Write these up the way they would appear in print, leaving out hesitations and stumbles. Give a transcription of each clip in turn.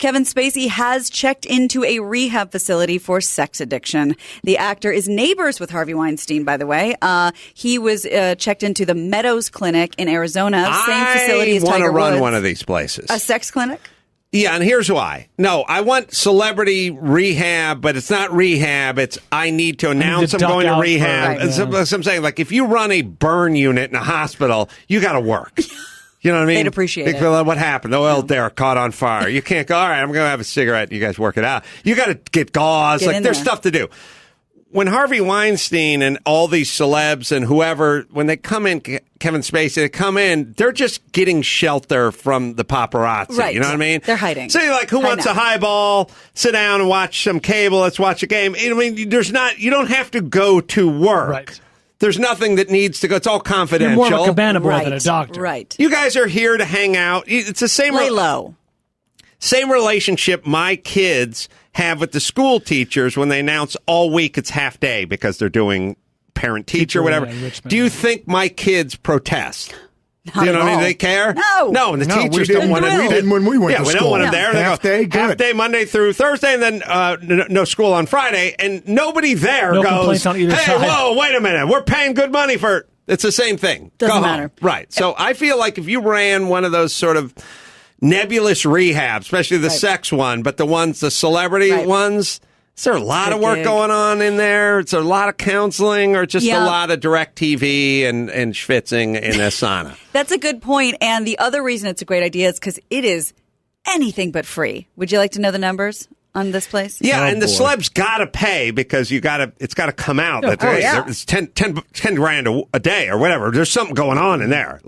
Kevin Spacey has checked into a rehab facility for sex addiction. The actor is neighbors with Harvey Weinstein, by the way. He was checked into the Meadows Clinic in Arizona, same facility as Tiger Woods. I want to run one of these places. A sex clinic? Yeah, and here's why. No, I want celebrity rehab, but it's not rehab. It's I need to announce I'm going to rehab. So I'm saying, like, if you run a burn unit in a hospital, you got to work. You know what I mean? They'd appreciate it. What happened? The oil derrick caught on fire. You can't go, all right, I'm going to have a cigarette. You guys work it out. You got to get gauze. Like, there's stuff to do. When Harvey Weinstein and all these celebs and whoever, when they come in, Kevin Spacey, they come in, they're just getting shelter from the paparazzi. Right. You know what I mean? They're hiding. So you're like, who wants a highball? Sit down and watch some cable. Let's watch a game. I mean, you don't have to go to work. Right. There's nothing that needs to go. It's all confidential. You're more of a cabana boy than a doctor. Right. You guys are here to hang out. It's the same. Lay low. Same relationship my kids have with the school teachers when they announce all week it's half day because they're doing parent-teacher, whatever. Do you think my kids protest? Not you know at what I mean? all. They care? No. And the teachers don't want to. We didn't when we went to we school. don't want them there. Half day, good. Half day Monday through Thursday, and then no school on Friday, and nobody there No goes, complaints on either hey, side. whoa, wait a minute. We're paying good money for it. It's the same thing. Doesn't Go matter. home. Right. So I feel like if you ran one of those sort of nebulous rehabs, especially the sex one, but the celebrity ones, is there a lot of work going on in there? It's a lot of counseling or just a lot of direct TV and schwitzing in a sauna? That's a good point. And the other reason it's a great idea is because it is anything but free. Would you like to know the numbers on this place? Yeah, and the celebs got to pay because it's got to come out. It's 10 grand a day or whatever. There's something going on in there.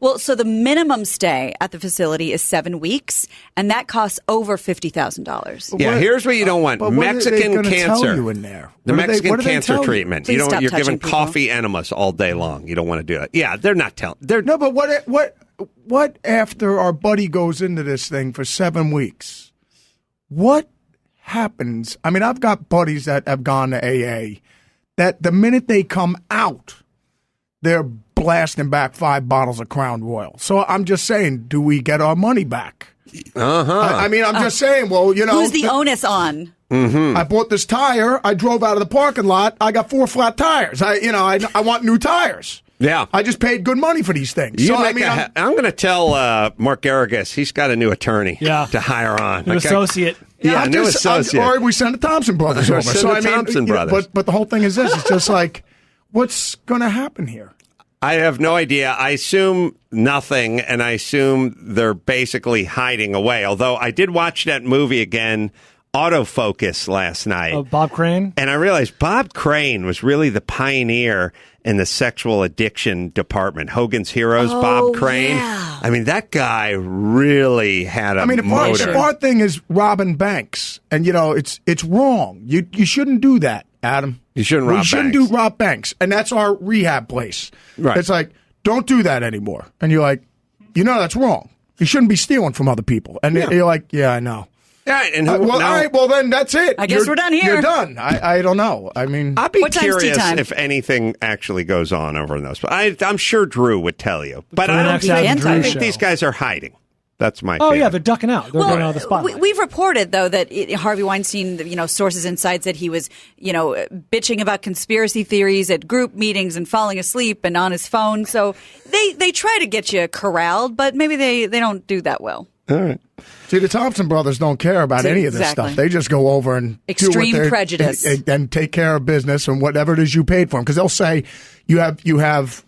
Well, so the minimum stay at the facility is 7 weeks, and that costs over $50,000. Yeah, here's what you don't want: Mexican cancer. Tell you in there? The Mexican cancer treatment. Please stop You're touching giving people. coffee enemas all day long. You don't want to do that. Yeah, they're not telling. No, but what after our buddy goes into this thing for 7 weeks? What happens? I mean, I've got buddies that have gone to AA that the minute they come out, they're blasting back 5 bottles of Crown Royal. So I'm just saying, do we get our money back? I mean, I'm just saying, well, you know. Who's the onus on? I bought this tire. I drove out of the parking lot. I got 4 flat tires. I want new tires. Yeah. I just paid good money for these things. I'm going to tell Mark Garrigus he's got a new attorney to hire on. New associate. Yeah, new associate. Or we send the Thompson brothers over. Thompson brothers. But the whole thing is this. It's just like, what's going to happen here? I have no idea. I assume nothing, and I assume they're basically hiding away. Although I did watch that movie again, Autofocus, last night. Oh, Bob Crane? And I realized Bob Crane was really the pioneer in the sexual addiction department. Hogan's Heroes, Bob Crane. Yeah. I mean, that guy really had a motor. If our thing is robbing banks, and, it's wrong. You shouldn't do that, Adam. You shouldn't rob banks. We shouldn't rob banks, and that's our rehab place. Right. It's like, don't do that anymore. And you're like, that's wrong. You shouldn't be stealing from other people. And you're like, yeah, I know. Yeah, and all right, well, then that's it. I guess we're done here. You're done. I don't know. I mean, I'd be curious if anything actually goes on over in those. I'm sure Drew would tell you. But I think these guys are hiding. That's my feeling. Yeah, they're ducking out. They're going out of the spotlight. We've reported, though, that Harvey Weinstein, sources inside said he was, bitching about conspiracy theories at group meetings and falling asleep and on his phone. So they try to get you corralled, but maybe they don't do that well. All right. See, the Thompson brothers don't care about any of this stuff. They just go over and extreme prejudice and take care of business and whatever it is you paid for them. Because they'll say you have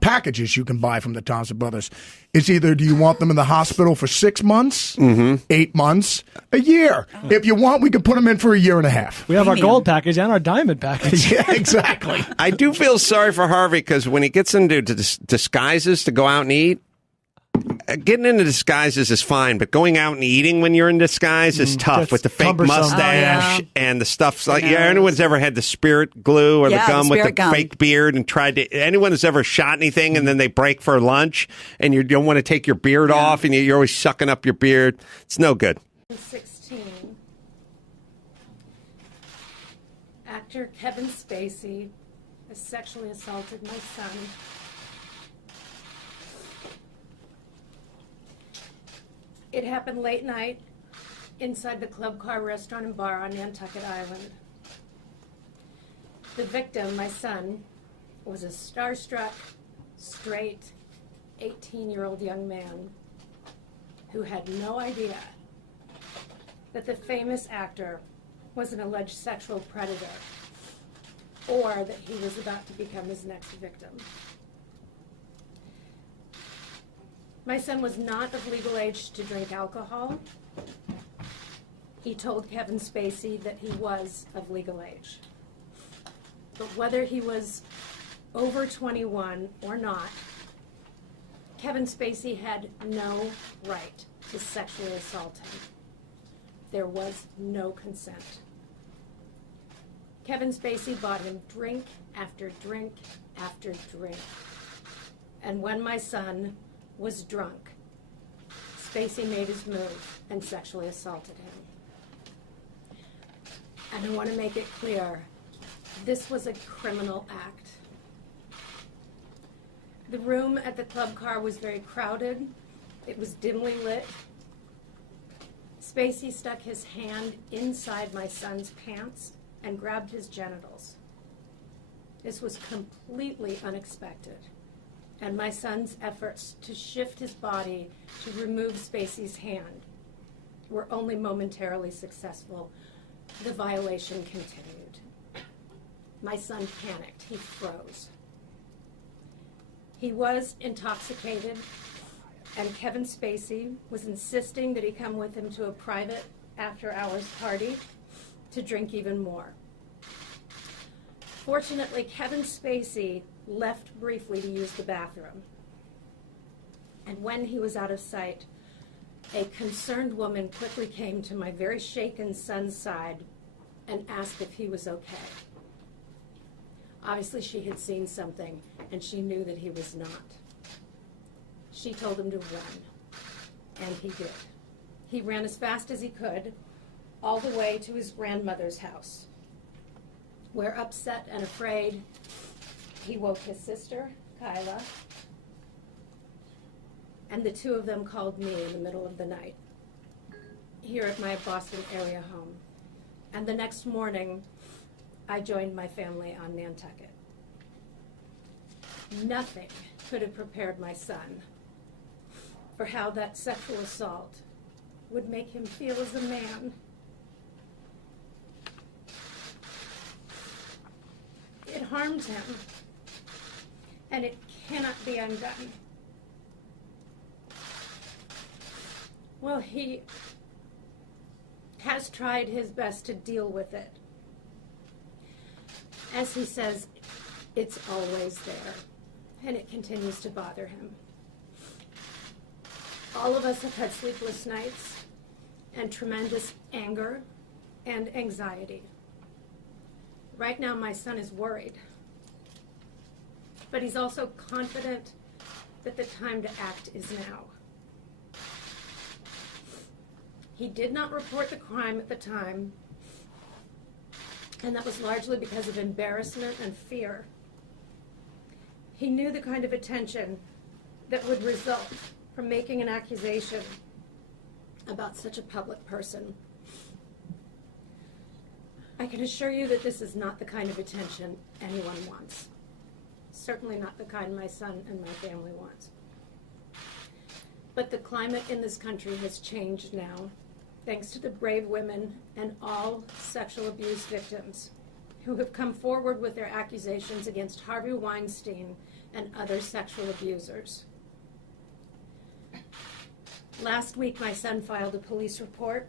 packages you can buy from the Thompson brothers. It's either do you want them in the hospital for 6 months, 8 months, a year. If you want, we can put them in for a year and a half. We have our gold package and our diamond package. Yeah, exactly. I do feel sorry for Harvey because when he gets into disguises to go out and eat, getting into disguises is fine, but going out and eating when you're in disguise is tough with the fake mustache and the stuff. Like, anyone's ever had the spirit glue or the gum with the fake beard and anyone who's ever shot anything and then they break for lunch and you don't want to take your beard off and you're always sucking up your beard. It's no good. 16. Actor Kevin Spacey has sexually assaulted my son. It happened late night inside the Club Car Restaurant and Bar on Nantucket Island. The victim, my son, was a starstruck, straight, 18-year-old young man who had no idea that the famous actor was an alleged sexual predator or that he was about to become his next victim. My son was not of legal age to drink alcohol. He told Kevin Spacey that he was of legal age. But whether he was over 21 or not, Kevin Spacey had no right to sexually assault him. There was no consent. Kevin Spacey bought him drink after drink after drink. And when my son was drunk, Spacey made his move and sexually assaulted him. And I want to make it clear, this was a criminal act. The room at the club car was very crowded. It was dimly lit. Spacey stuck his hand inside my son's pants and grabbed his genitals. This was completely unexpected, and my son's efforts to shift his body to remove Spacey's hand were only momentarily successful. The violation continued. My son panicked. He froze. He was intoxicated, and Kevin Spacey was insisting that he come with him to a private after-hours party to drink even more. Fortunately, Kevin Spacey left briefly to use the bathroom. And when he was out of sight, a concerned woman quickly came to my very shaken son's side and asked if he was okay. Obviously, she had seen something, and she knew that he was not. She told him to run, and he did. He ran as fast as he could, all the way to his grandmother's house, where, upset and afraid, he woke his sister, Kyla, and the two of them called me in the middle of the night here at my Boston area home. And the next morning, I joined my family on Nantucket. Nothing could have prepared my son for how that sexual assault would make him feel as a man. It harmed him, and it cannot be undone. Well, he has tried his best to deal with it. As he says, it's always there, and it continues to bother him. All of us have had sleepless nights and tremendous anger and anxiety. Right now, my son is worried, but he's also confident that the time to act is now. He did not report the crime at the time, and that was largely because of embarrassment and fear. He knew the kind of attention that would result from making an accusation about such a public person. I can assure you that this is not the kind of attention anyone wants. Certainly not the kind my son and my family wants. But the climate in this country has changed now, thanks to the brave women and all sexual abuse victims who have come forward with their accusations against Harvey Weinstein and other sexual abusers. Last week, my son filed a police report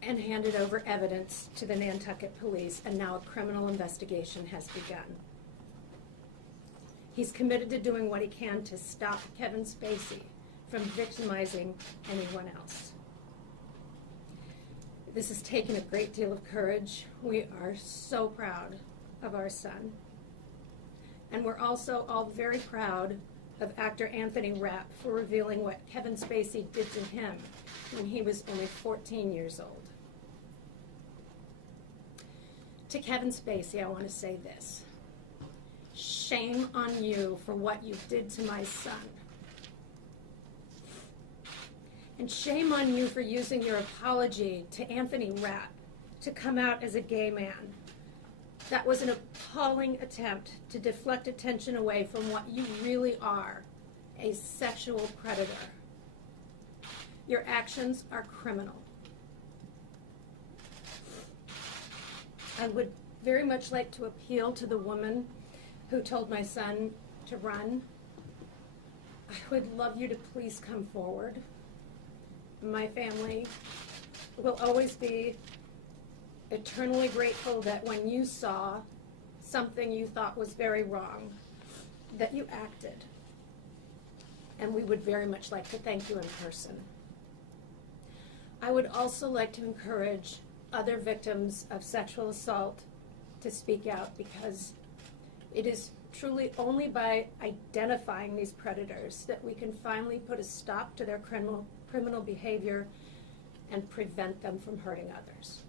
and handed over evidence to the Nantucket police, and now a criminal investigation has begun. He's committed to doing what he can to stop Kevin Spacey from victimizing anyone else. This has taken a great deal of courage. We are so proud of our son. And we're also all very proud of actor Anthony Rapp for revealing what Kevin Spacey did to him when he was only 14 years old. To Kevin Spacey, I want to say this. Shame on you for what you did to my son. And shame on you for using your apology to Anthony Rapp to come out as a gay man. That was an appalling attempt to deflect attention away from what you really are, a sexual predator. Your actions are criminal. I would very much like to appeal to the woman who told my son to run. I would love you to please come forward. My family will always be eternally grateful that when you saw something you thought was very wrong, that you acted. And we would very much like to thank you in person. I would also like to encourage other victims of sexual assault to speak out, because it is truly only by identifying these predators that we can finally put a stop to their criminal behavior and prevent them from hurting others.